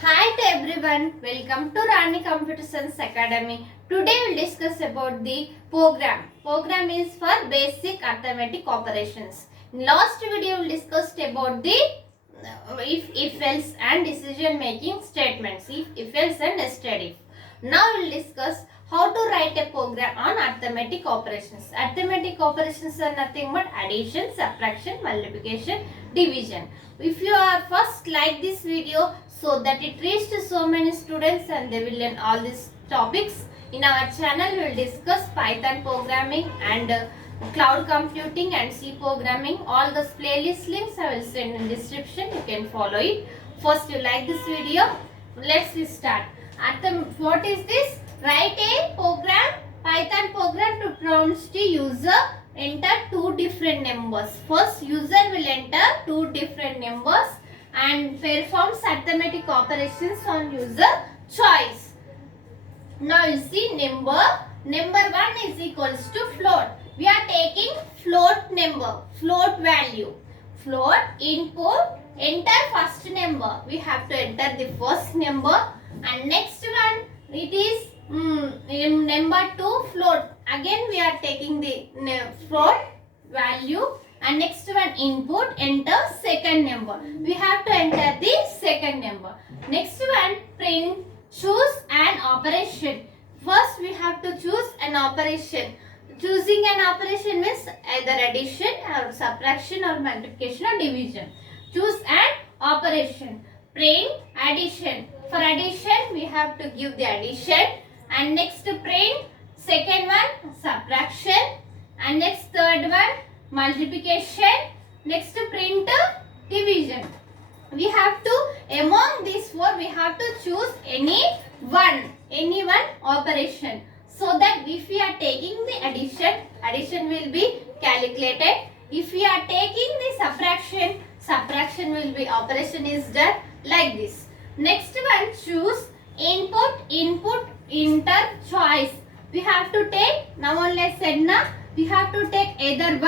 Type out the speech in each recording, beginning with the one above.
Hi to everyone, welcome to Rani Computer Science Academy. Today we will discuss about the program. Program is for basic arithmetic operations. In last video we discussed about the if else and decision making statements, if else and nested if. Now we will discuss how to write a program on arithmetic operations. Arithmetic operations are nothing but addition, subtraction, multiplication, division. If you are first like this video so that it reached to so many students and they will learn all these topics, in our channel we will discuss Python programming and cloud computing and C programming. All those playlist links I will send in description. You can follow it. First you like this video. Let's start. What is this? Write a program, Python program to prompt the user enter two different numbers. First user will enter two different numbers and performs arithmetic operations on user choice. Now you see number 1 is equals to float. We are taking float number, float value. Float input, enter first number. We have to enter the first number and next one it is number 2 float. Again we are taking the float value and next one input, enter second number. We have to enter the second number. Next one print, choose an operation. First we have to choose an operation. Choosing an operation means either addition or subtraction or multiplication or division. Choose an operation. Print addition. For addition we have to give the addition and next print, second one subtraction and next third one multiplication, next print division. We have to, among these four we have to choose any one operation, so that if we are taking the addition will be calculated. If we are taking the subtraction will be, operation is done like this. Next one choose input, enter choice. We have to take, now only I said na, we have to take either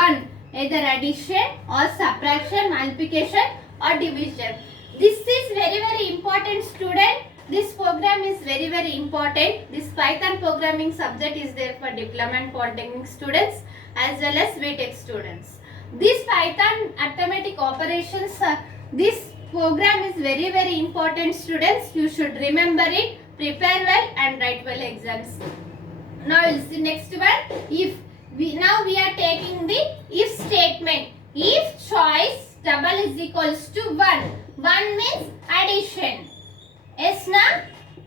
addition or subtraction, multiplication or division. This is very important, student. This program is very important. This Python programming subject is there for diploma and polytechnic students as well as B.tech students. This Python arithmetic operations, this program is very important, students. You should remember it, prepare well and write well exams. Now you see next one, if now we are taking the if statement. If choice double is equals to 1 means addition. Yes, na?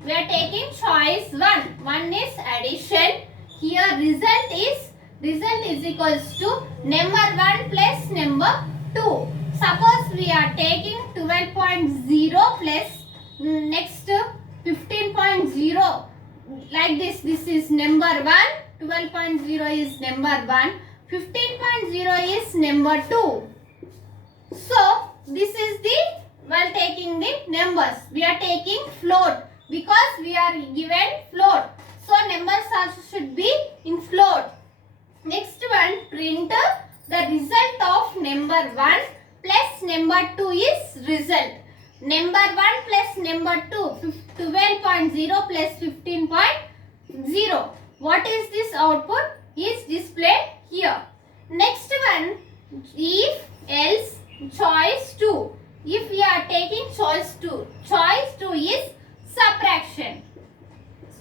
We are taking choice 1 is addition. Here result is equals to number 1 plus number 2. Suppose we are taking 12.0 plus next 15.0 like this. This is number 1. 12.0 is number 1. 15.0 is number 2. So this is the, while taking the numbers, we are taking float because we are given float. So numbers also should be in float. Next one, print the result of number 1 plus number 2 is result. Number 1 plus number 2, 12.0 plus 15.0. What is this output? Is displayed here. Next one, if else choice 2. If we are taking choice 2 is subtraction.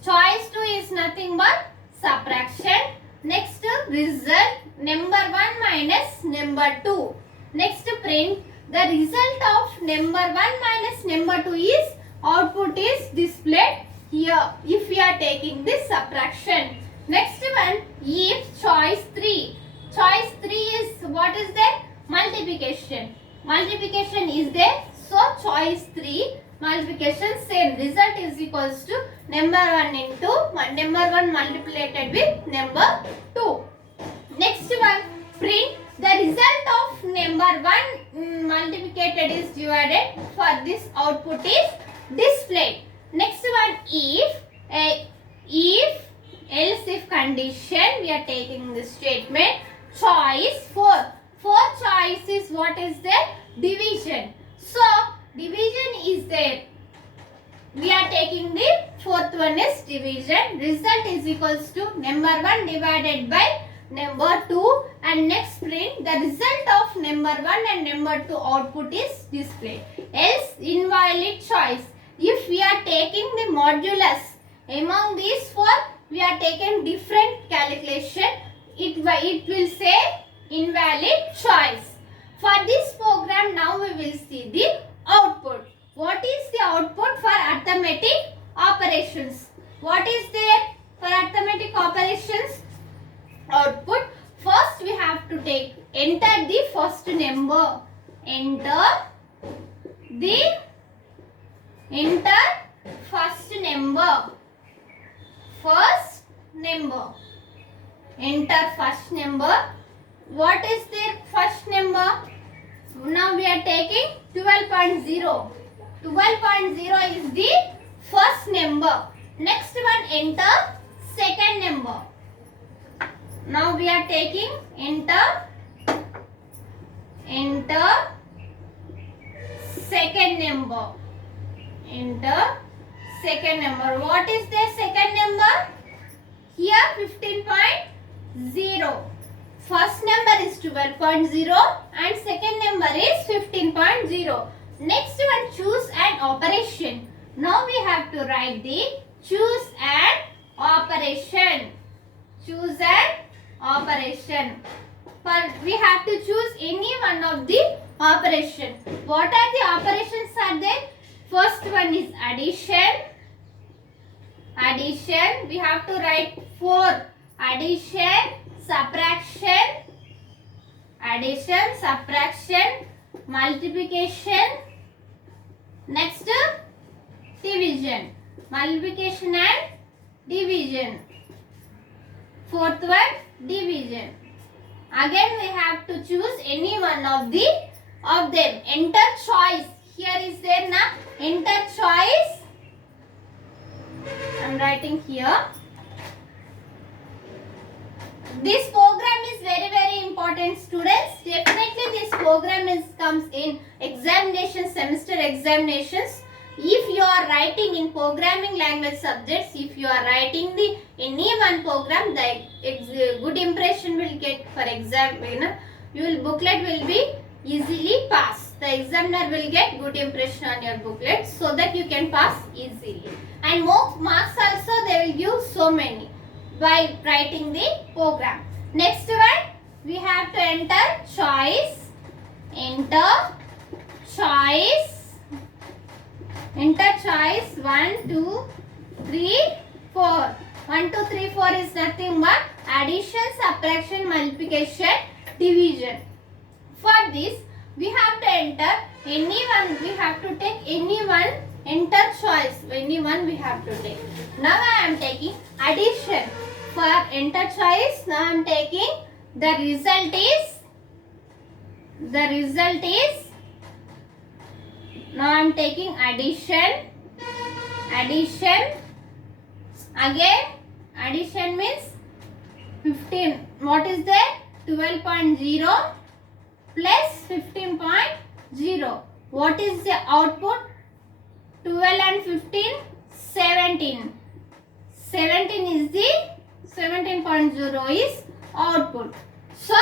Choice 2 is nothing but subtraction. Next result, number 1 minus number 2. Next print, the result of number 1 minus number 2 is, output is displayed here if we are taking this subtraction. Next one, if choice 3. Choice 3 is, what is that? Multiplication. Multiplication is there. So choice 3 multiplication, same result is equals to number 1 into number 1 multiplied with number 2. Next one, print the result of number 1 multiplied is divided. For this output is displayed. Next one, if else if condition, we are taking this statement. Choice 4. For choice is, what is there? Division. So division is there. we are taking the fourth one is division. Result is equals to number 1 divided by number 2, and next print the result of number 1 and number 2 output is displayed. Else invalid choice. If we are taking the modulus among these four, we are taking different calculation, it will say invalid choice. For this program now we will see the output. What is the output for arithmetic operations? What is there for arithmetic operations? Output. First we have to enter the first number. Enter first number. Enter first number. What is their first number? Now we are taking 12.0. 12.0 is the first number. Next one, enter second number. Now we are taking enter second number. Enter second number. What is the second number? Here 15.0. First number is 12.0 and second number is 15.0. Next one, choose an operation. Now we have to write the choose an operation. Choose an operation. We have to choose any one of the operation. What are the operations are there? First one is addition. Addition. We have to write 4. Addition, subtraction, multiplication. Next, division. Multiplication and division. Fourth one, division. Again we have to choose any one of them. Enter choice. Here is there na? Enter choice. I am writing here. This program is very important, students. Definitely this program comes in examination, semester examinations. If you are writing in programming language subjects, if you are writing any one program, the good impression will get for exam. Your booklet will be easily passed. The examiner will get good impression on your booklet so that you can pass easily. And marks also they will give so many by writing the program. Next one, we have to enter choice. Enter choice 1, 2, 3, 4. 1, 2, 3, 4 is nothing but addition, subtraction, multiplication, division. For this, we have to enter any one. We have to take any one. Enter choice. Any one we have to take. Now I am taking addition. For enter choice, now I am taking the result is. Now I am taking addition. Again, addition means 15. What is that? 12.0 plus 15.0. What is the output? 12 and 15, 17. 17.0 is output. So,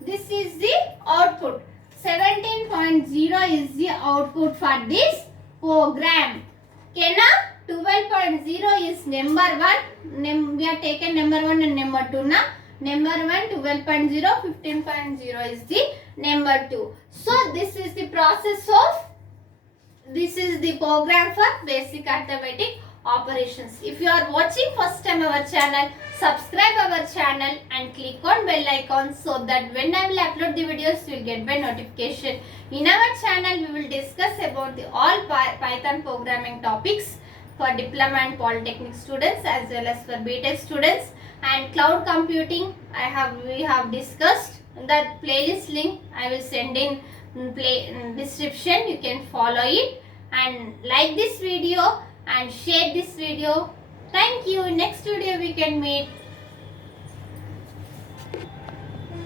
this is the output. 17.0 is the output for this program. Okay, now 12.0 is number 1. We are taken number 1 and number 2 now. Number 1 12.0, 15.0 is the number 2. So, this is the process of, this is the program for basic arithmetic operations. If you are watching first time our channel, subscribe our channel and click on bell icon so that when I will upload the videos, you will get by notification. In our channel, we will discuss about the all Python programming topics for diploma and polytechnic students as well as for B.tech students, and cloud computing. We have discussed. That playlist link I will send in description. You can follow it and like this video and share this video. Thank you. Next video we can meet.